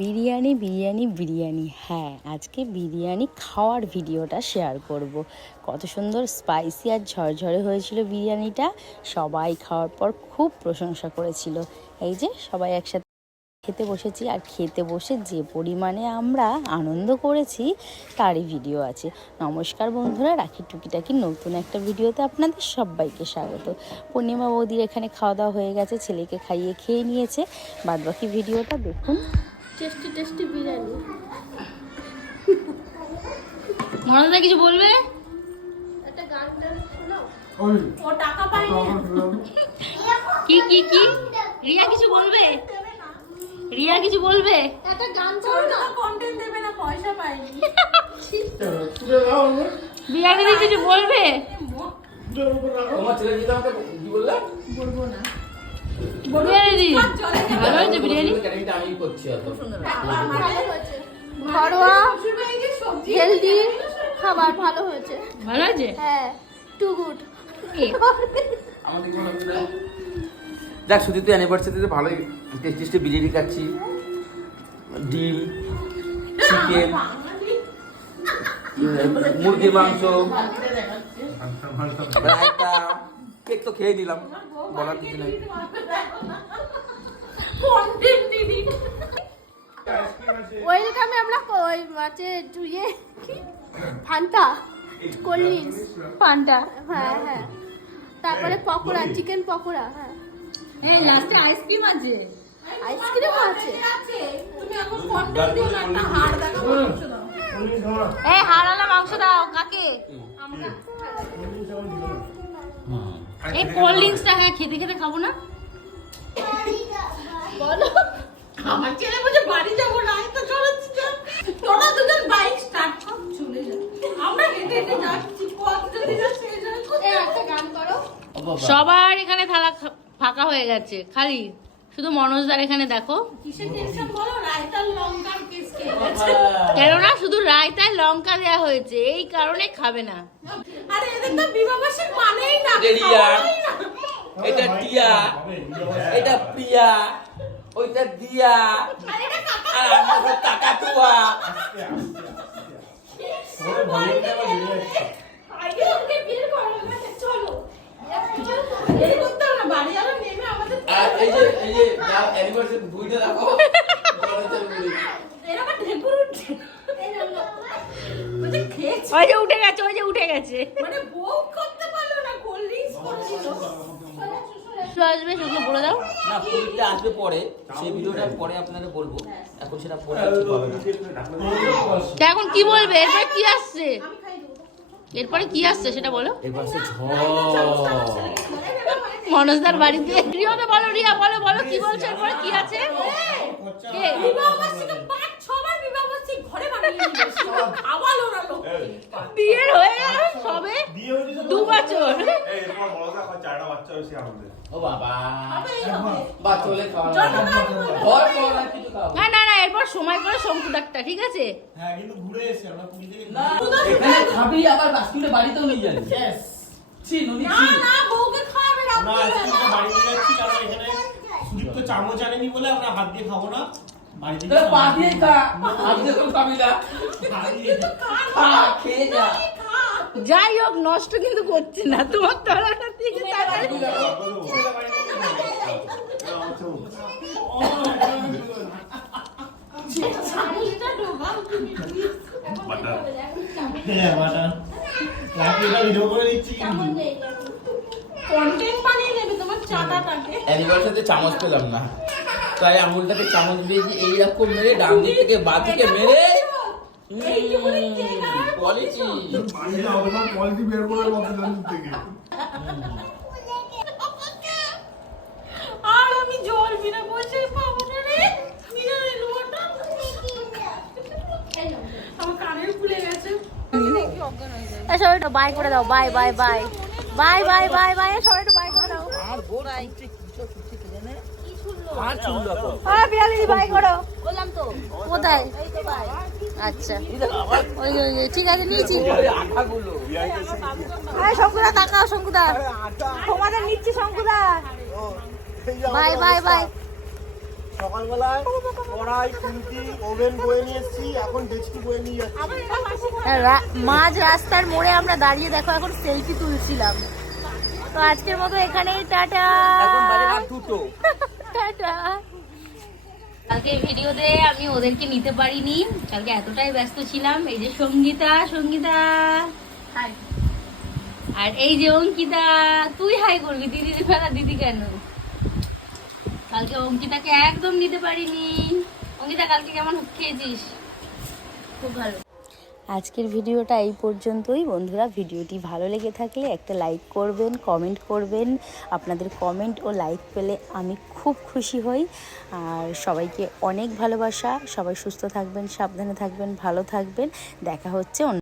বিরিয়ানি বিরিয়ানি বিরিয়ানি, হ্যাঁ আজকে বিরিয়ানি খাওয়ার ভিডিওটা শেয়ার করব। কত সুন্দর স্পাইসি আর ঝরঝরে হয়েছিল বিরিয়ানিটা। সবাই খাওয়ার পর খুব প্রশংসা করেছিল। এই যে সবাই একসাথে খেতে বসেছি, আর খেতে বসে যে পরিমাণে আমরা আনন্দ করেছি তারই ভিডিও আছে। নমস্কার বন্ধুরা, রাখি টুকিটাকি নতুন একটা ভিডিওতে আপনাদের সবাইকে স্বাগত। পূর্ণিমা বৌদির এখানে খাওয়া দাওয়া হয়ে গেছে, ছেলেকে খাইয়ে খেয়ে নিয়েছে। বাদবাকি ভিডিওটা দেখুন। Tasty tasty biryani. মনদা কিছু বলবে? একটা গান শোনাও। ও টাকা পাইনি। কি কি কি রিয়া কিছু বলবে? রিয়া কিছু বলবে? একটা গান শোনাও না। কন্টেন্ট দেবে না, পয়সা পাইনি। বিরিয়ানি কিছু বলবে? তোমার ছেলে যেটা আমাকে কি বললে? বলবো না। বিরিয়ানি ভালো হয়েছে বিরিয়ানি। ক্যারেক্টারটা আমি করছি এত ভালো হয়েছে। ঘরোয়া হেলদি খাবার ভালো হয়েছে। ভালো হয়েছে? হ্যাঁ, টু গুড। আমাদের কি মনে হচ্ছে? যাক, শুধু তো অ্যানিভার্সারিতে ভালোই টেস্টি বিরিয়ানি খাচ্ছি, ডিম, চিকেন, মুরগির মাংস, রায়তা, কেক তো খেয়ে দিলাম, বলার কিছু নেই। ওয়েলকামে আমরা ওই মাছে ধুয়ে ফান্টা কোল্ড ড্রিঙ্কস পান্তা। হ্যাঁ হ্যাঁ, তারপরে পকোড়া, চিকেন পকোড়া। হ্যাঁ, এই লাস্টে আইসক্রিম আছে। আইসক্রিম আছে। তুমি এখন কন্টেন্ট দিও না, একটা হাড় দেখাবো, মাংস দাও। এই হারালা মাংস দাও কাকে? এই কোল্ড ড্রিঙ্কসটা হ্যাঁ খেতে খেতে খাবো না। বলো। আমার ছেলে বলছে বাড়ি যাবো না, আমি তো চলেছি। তোরা দুজন বাইক স্টার্ট কর, চলে যা। আমরা হেঁটে হেঁটে যাচ্ছি, পথ যদি না শেষ হয় এই একটা গান করো। সবার এখানে থালা ফাঁকা হয়ে গেছে, খালি শুধু মনোজদার এখানে দেখো। কিসের টেনশন বলো, রায়তার লঙ্কার কেস খেয়ে গেছে। কেননা শুধু রায়তায় লঙ্কা দেওয়া হয়েছে, এই কারণে খাবে না। আরে এদের তো বিবাহবাসীর মানেই না, এটা রিয়া, খাওয়াই না। এটা টিয়া, এটা প্রিয়া, ওইটা দিয়া, আর আমরা সব কাকাতুয়া। আগে ওকে বের করো না, চলো। এই করতে হবে না, বাড়ি আরো নেমে আমাদের আর এই যে যার অ্যানিভার্সারি বুইটা রাখো, গণেশের বুড়ি। এরা আবার ঢেকুর উঠছে। বলছে খেয়েছে। ওই যে উঠে গেছে, ওই যে উঠে গেছে। মানে বউ করতে পারলো না, কোল্ড ড্রিঙ্কস করছিল। আসবে সেগুলো বলে দাও। না, ফুলটা আসবে পরে, সেই ভিডিওটা পরে আপনাদের বলবো, এখন সেটা পরে ঠিক হবে না। তা এখন কি বলবে? এরপরে কি আসছে? এরপরে কি আসছে সেটা বলো। এবার সে মনোজদার বাড়িতে রিয়াকে বলো, রিয়া বলো বলো কি বলছো, এরপরে কি আছে? কে? বিবাহবার্ষিকী 5-6 বার বিবাহবার্ষিকী ঘরে বানিয়ে নিয়েছিল। খাওয়ালো না লোক। বিয়ের হয়ে গেল সবে 2 বছর। এরপর বড়দা হয় 4টা বাচ্চা হয়েছে আমাদের। ও বাবা, হবেই হবে। বাচ্চা হলে খাওয়া জন্মদিন করবে। ঘর পর আর কিছু খাওয়া না না না, এরপর সময় করে শঙ্কু ডাক্তার, ঠিক আছে? হ্যাঁ, কিন্তু ঘুরে এসে আমরা পুরী থেকে না, এখানে খাবি আবার বাস্কুলে বাড়িতেও নিয়ে যাবি। ইয়েস, ছি ননি না ছি। না, বউকে খাওয়াবে না। আমরা আজকে বাড়ি নিয়ে যাচ্ছি, কারণ এখানে সুদীপ তো চামচ আনেনি বলে আমরা হাত দিয়ে খাবো না। বাড়ি থেকে তোরা পা দিয়ে খা, হাত দিয়ে কোনো খাবি না। হাত দিয়ে খা, খেয়ে যা। যাই হোক, নষ্ট কিন্তু করছে না তোমার তলাটা থেকে তাকালে। চামচটা ঢোকাও তুমি, please। হ্যাঁ, বাটা লাকিটা ভিডিও করে দিচ্ছি কিন্তু। কন্টেন্ট বানিয়ে নেবে তোমার চাটাটাকে। অ্যানিভার্সারিতে চামচ পেলাম না, তাই আঙুলটাকে চামচ দিয়েছি এইরকম মেরে, ডান দিক থেকে বাঁ দিকে মেরে এইটুকুনি কেক আর পলিসি। কোয়ালিটি বের করে বলতে থেকে আর আমি জল বিনা বসে পাবো না রে। মিনা এলো ওটা। আমার কানের ফুলে গেছে। সবাই একটু বাই করে দাও, bye bye bye bye bye bye bye, সবাই একটু বাই করে দাও। বিয়ালিদি বাই করো। বললাম তো কোথায়? আচ্ছা ওই ওই ঠিক আছে, নিয়েছি। শঙ্কুদা তাকাও, শঙ্কুদা তোমাদের নিচ্ছি, শঙ্কুদা বাই বাই বাই। সকালবেলায় কড়াই খুন্তি ওভেন বয়ে নিয়ে এসেছি, এখন ডেচকি বয়ে নিয়ে যাচ্ছি। মাঝ রাস্তার মোড়ে আমরা দাঁড়িয়ে দেখো এখন সেলফি তুলছিলাম। তো আজকের মতো এখানেই টাটা। এখন বাজে রাত 2টো। টাটা। কালকে ভিডিওতে আমি ওদেরকে নিতে পারিনি, কালকে এতটাই ব্যস্ত ছিলাম। এই যে সঙ্গীতা, সঙ্গীতা হাই, আর এই যে অঙ্কিতা। তুই হাই করবি, দিদি ফেলা দিদি কেন? কালকে অঙ্কিতাকে একদম নিতে পারিনি। অঙ্কিতা কালকে কেমন খেয়েছিস? খুব ভালো। আজকের ভিডিওটা এই পর্যন্তই বন্ধুরা। ভিডিওটি ভালো লেগে থাকলে একটা লাইক করবেন, কমেন্ট করবেন। আপনাদের কমেন্ট ও লাইক পেলে আমি খুব খুশি হই। আর সবাইকে অনেক ভালোবাসা। সবাই সুস্থ থাকবেন, সাবধানে থাকবেন, ভালো থাকবেন। দেখা হচ্ছে অন্য